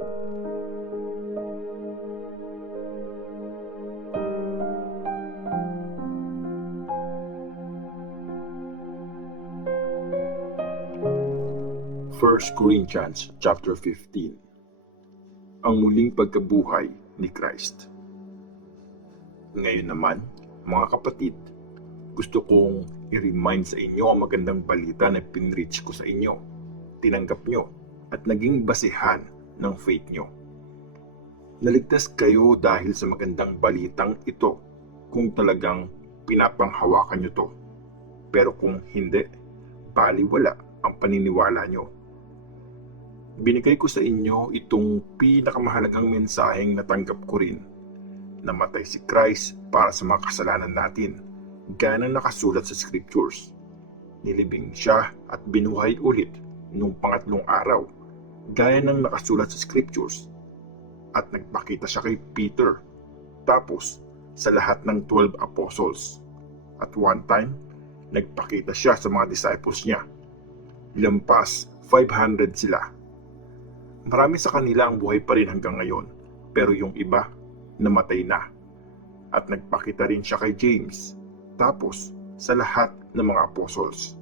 First Corinthians chapter 15. Ang muling pagkabuhay ni Christ. Ngayon naman, mga kapatid, gusto kong i-remind sa inyo ang magandang balita na pinreach ko sa inyo, tinanggap nyo, at naging basehan ng faith nyo. Naligtas kayo dahil sa magandang balitang ito kung talagang pinapanghawakan nyo to. Pero kung hindi, baliwala ang paniniwala nyo. Binigay ko sa inyo itong pinakamahalagang mensaheng natanggap ko rin. Namatay si Christ para sa mga kasalanan natin, gaya ng nakasulat sa Scriptures. Nilibing siya at binuhay ulit nung pangatlong araw, gaya ng nakasulat sa Scriptures. At nagpakita siya kay Peter, tapos sa lahat ng 12 apostles. At one time, nagpakita siya sa mga disciples niya. Lampas 500 sila. Marami sa kanila ang buhay pa rin hanggang ngayon, pero yung iba, namatay na. At nagpakita rin siya kay James, tapos sa lahat ng mga apostles.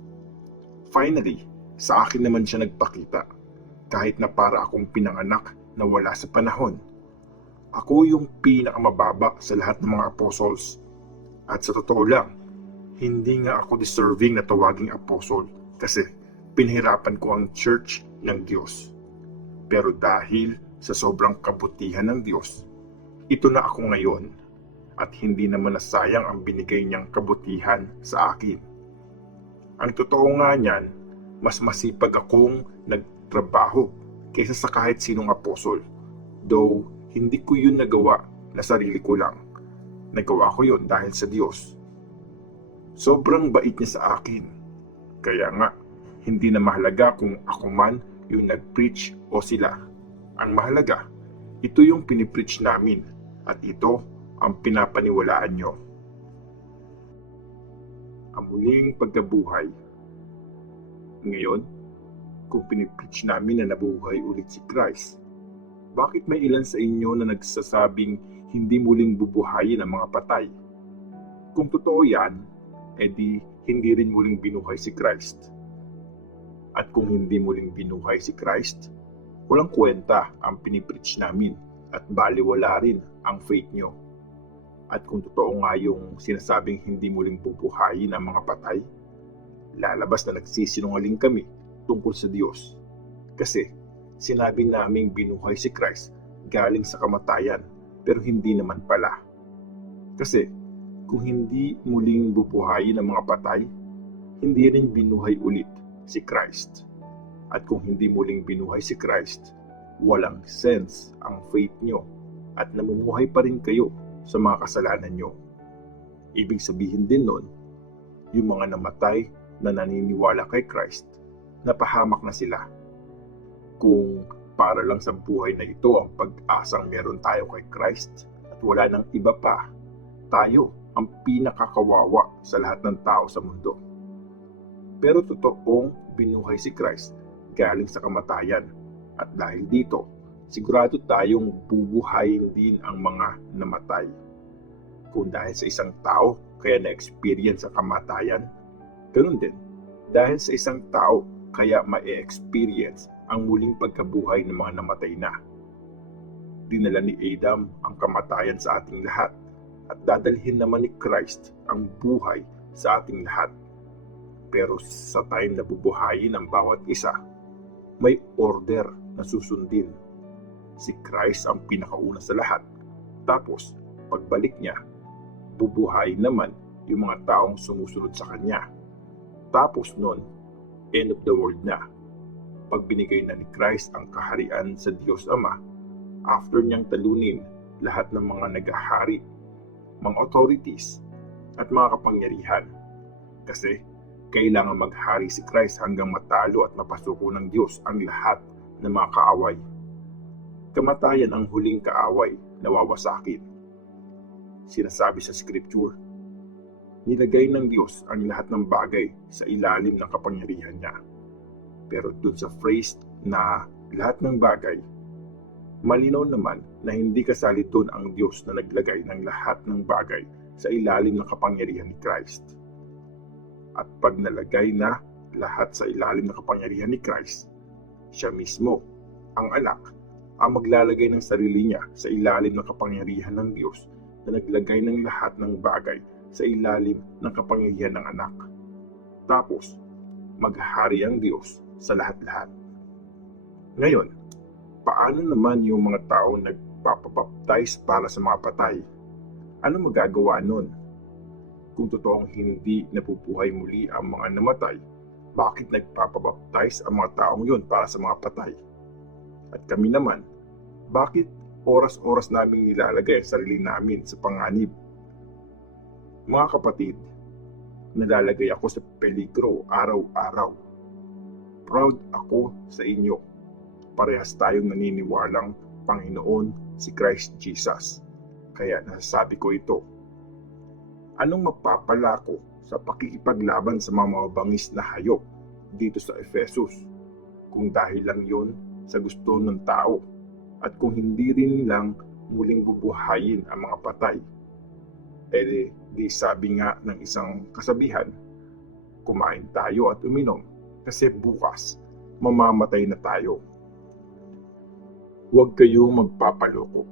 Finally, sa akin naman siya nagpakita, kahit na para akong pinanganak na wala sa panahon. Ako yung pinakamababa sa lahat ng mga apostles. At sa totoo lang, hindi nga ako deserving na tawaging apostle kasi pinahirapan ko ang church ng Diyos. Pero dahil sa sobrang kabutihan ng Diyos, ito na ako ngayon at hindi naman nasayang ang binigay niyang kabutihan sa akin. Ang totoo nga niyan, mas masipag akong nagtrabaho kaysa sa kahit sinong apostol. Though hindi ko yun nagawa na sarili ko lang. Nagawa ko yun dahil sa Diyos. Sobrang bait niya sa akin. Kaya nga, hindi na mahalaga kung ako man yung nag-preach o sila. Ang mahalaga, ito yung pinipreach namin at ito ang pinapaniwalaan nyo. Ang muling pagkabuhay. Ngayon, kung pinipreach namin na nabuhay ulit si Christ, bakit may ilan sa inyo na nagsasabing hindi muling bubuhayin ang mga patay? Kung totoo yan, edi hindi rin muling binuhay si Christ. At kung hindi muling binuhay si Christ, walang kwenta ang pinipreach namin at baliwala rin ang faith nyo. At kung totoo nga yung sinasabing hindi muling bubuhayin ang mga patay, lalabas na nagsisinungaling kami tungkol sa Diyos. Kasi sinabi naming binuhay si Christ galing sa kamatayan, pero hindi naman pala. Kasi kung hindi muling bubuhayin ang mga patay, hindi rin binuhay ulit si Christ. At kung hindi muling binuhay si Christ, walang sense ang faith nyo at namumuhay pa rin kayo sa mga kasalanan nyo. Ibig sabihin din nun, yung mga namatay na naniniwala kay Christ, napahamak na sila. Kung para lang sa buhay na ito ang pag-asang meron tayo kay Christ at wala nang iba pa, tayo ang pinakakawawa sa lahat ng tao sa mundo. Pero totoong binuhay si Christ galing sa kamatayan. At dahil dito, sigurado tayong bubuhayin din ang mga namatay. Kung dahil sa isang tao kaya na-experience ang kamatayan, ganun din. Dahil sa isang tao kaya ma-experience ang muling pagkabuhay ng mga namatay na. Dinala ni Adam ang kamatayan sa ating lahat at dadalhin naman ni Christ ang buhay sa ating lahat. Pero sa time na bubuhayin ang bawat isa, may order na susundin. Si Christ ang pinakauna sa lahat. Tapos, pagbalik niya, bubuhayin naman yung mga taong sumusunod sa kanya. Tapos nun, end of the world na. Pag binigay na ni Christ ang kaharian sa Diyos Ama, after niyang talunin lahat ng mga naghahari, mga authorities, at mga kapangyarihan. Kasi, kailangan maghari si Christ hanggang matalo at mapasuko ng Diyos ang lahat ng mga kaaway. Kamatayan ang huling kaaway na wawasakin. Sinasabi sa Scripture, nilagay ng Diyos ang lahat ng bagay sa ilalim ng kapangyarihan niya. Pero dun sa phrase na lahat ng bagay, Malinaw naman na hindi kasali doon ang Diyos na naglagay ng lahat ng bagay sa ilalim ng kapangyarihan ni Christ. At pag nalagay na lahat sa ilalim ng kapangyarihan ni Christ, siya mismo, ang anak, ang maglalagay ng sarili niya sa ilalim ng kapangyarihan ng Diyos na naglagay ng lahat ng bagay sa ilalim ng kapangyarihan ng anak. Tapos, maghahari ang Diyos sa lahat-lahat. Ngayon, paano naman yung mga taong nagpapabaptize para sa mga patay? Ano magagawa nun? Kung totoong hindi napupuhay muli ang mga namatay, bakit nagpapabaptize ang mga taong yun para sa mga patay? At kami naman, bakit oras-oras naming nilalagay ang sarili namin sa panganib? Mga kapatid, nalalagay ako sa peligro araw-araw. Proud ako sa inyo. Parehas tayong naniniwalang Panginoon si Christ Jesus. Kaya nasasabi ko ito. Anong mapapala ko sa pakikipaglaban sa mga mababangis na hayop dito sa Efesus? Kung dahil lang yon sa gusto ng tao at kung hindi rin lang muling bubuhayin ang mga patay. Di sabi nga ng isang kasabihan, kumain tayo at uminom kasi bukas mamamatay na tayo. Huwag kayong magpapaloko.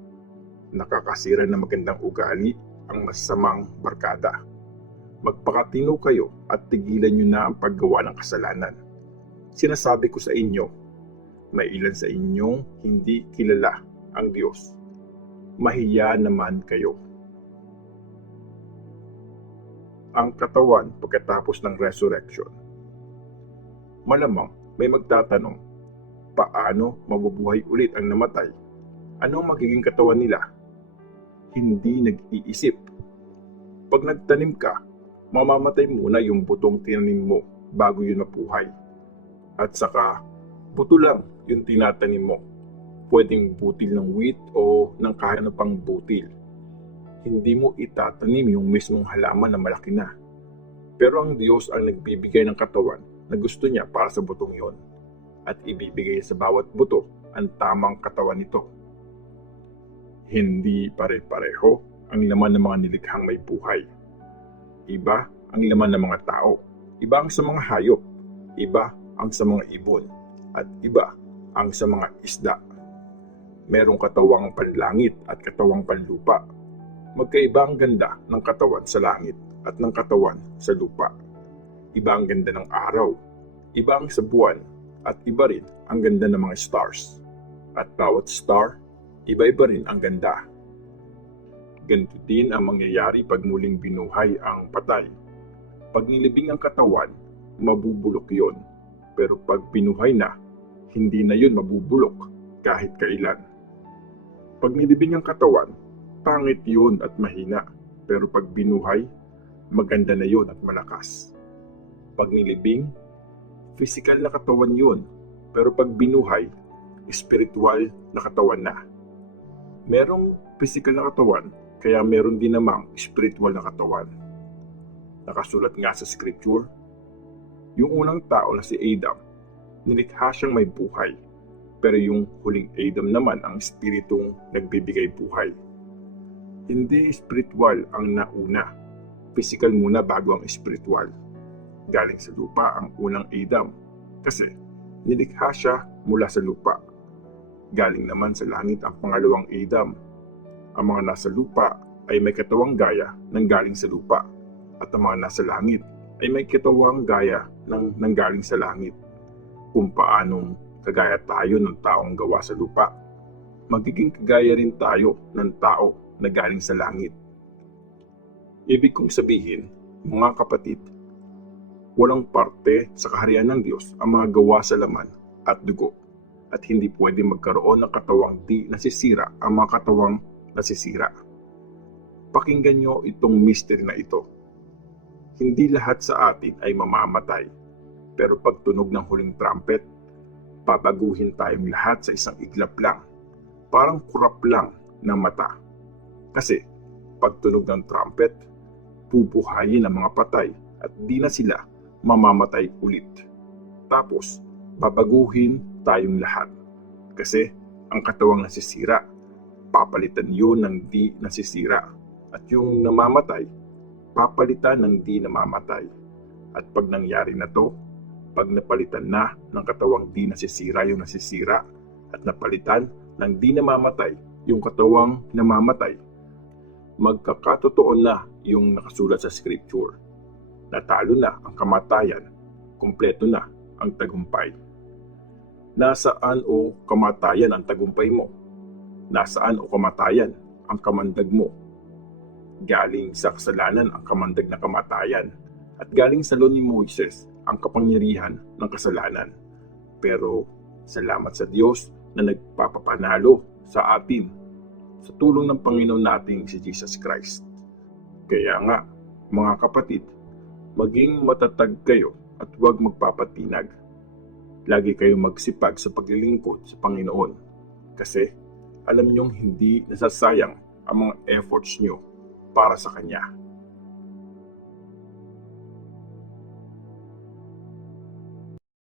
Nakakasira ng magandang ugali ang masamang barkada. Magpakatino kayo at tigilan nyo na ang paggawa ng kasalanan. Sinasabi ko sa inyo, may ilan sa inyong hindi kilala ang Diyos. Mahiya naman kayo. Ang katawan pagkatapos ng resurrection. Malamang may magtatanong, paano mabubuhay ulit ang namatay? Anong magiging katawan nila? Hindi nag-iisip. Pag nagtanim ka, mamamatay muna yung butong tinanim mo bago yun mapuhay. At saka, buto lang yung tinatanim mo. Pwedeng butil ng wheat o ng kahit ano pang butil. Hindi mo itatanim yung mismong halaman na malaki na. Pero ang Diyos ang nagbibigay ng katawan na gusto niya para sa butong yon at ibibigay sa bawat buto ang tamang katawan nito. Hindi pare-pareho ang laman ng mga nilikhang may buhay. Iba ang laman ng mga tao, iba ang sa mga hayop, iba ang sa mga ibon, at iba ang sa mga isda. Merong katawang panlangit at katawang panlupa. Magkaiba ang ganda ng katawan sa langit at ng katawan sa lupa. Iba ang ganda ng araw, iba ang sa buwan, at iba rin ang ganda ng mga stars. At bawat star, iba-iba rin ang ganda. Ganito din ang mangyayari pag muling binuhay ang patay. Pag nilibing ang katawan, mabubulok yon. Pero pag binuhay na, hindi na yun mabubulok kahit kailan. Pag nilibing ang katawan, pangit yun at mahina. Pero pag binuhay, maganda na yun at malakas. Pag nilibing, physical na katawan yun. Pero pag binuhay, spiritual na katawan na. Merong physical na katawan, kaya meron din namang spiritual na katawan. Nakasulat nga sa scripture, yung unang tao na si Adam, nilikha siyang may buhay. Pero yung huling Adam naman ang espiritong nagbibigay buhay. Hindi spiritual ang nauna. Physical muna bago ang spiritual. Galing sa lupa ang unang Adam kasi nilikha siya mula sa lupa. Galing naman sa langit ang pangalawang Adam. Ang mga nasa lupa ay may katawang gaya ng galing sa lupa. At ang mga nasa langit ay may katawang gaya ng nanggaling sa langit. Kung paanong kagaya tayo ng taong gawa sa lupa, magiging kagaya rin tayo ng tao na galing sa langit. Ibig kong sabihin, mga kapatid, walang parte sa kaharian ng Diyos ang mga gawa sa laman at dugo, at hindi pwede magkaroon ng katawang di nasisira ang mga katawang nasisira. Pakinggan nyo itong mystery na ito. Hindi lahat sa atin ay mamamatay, pero pag tunog ng huling trumpet, babaguhin tayong lahat sa isang iglap lang, parang kurap lang ng mata. Kasi pag tunog ng trumpet, bubuhayin ang mga patay at di na sila mamamatay ulit. Tapos, babaguhin tayong lahat. Kasi ang katawang nasisira, papalitan yun ng di nasisira. At yung namamatay, papalitan ng di namamatay. At pag nangyari na to, pag napalitan na ng katawang di nasisira yung nasisira, at napalitan ng di namamatay yung katawang namamatay, magkakatotoo na yung nakasulat sa scripture. Natalo na ang kamatayan, kumpleto na ang tagumpay. Nasaan o kamatayan ang tagumpay mo? Nasaan o kamatayan ang kamandag mo? Galing sa kasalanan ang kamandag na kamatayan, at galing sa law ni Moises ang kapangyarihan ng kasalanan. Pero salamat sa Diyos na nagpapapanalo sa atin sa tulong ng Panginoon nating si Jesus Christ. Kaya nga, mga kapatid, maging matatag kayo at huwag magpapatinag. Lagi kayong magsipag sa paglilingkod sa Panginoon kasi alam niyong hindi nasasayang ang mga efforts niyo para sa Kanya.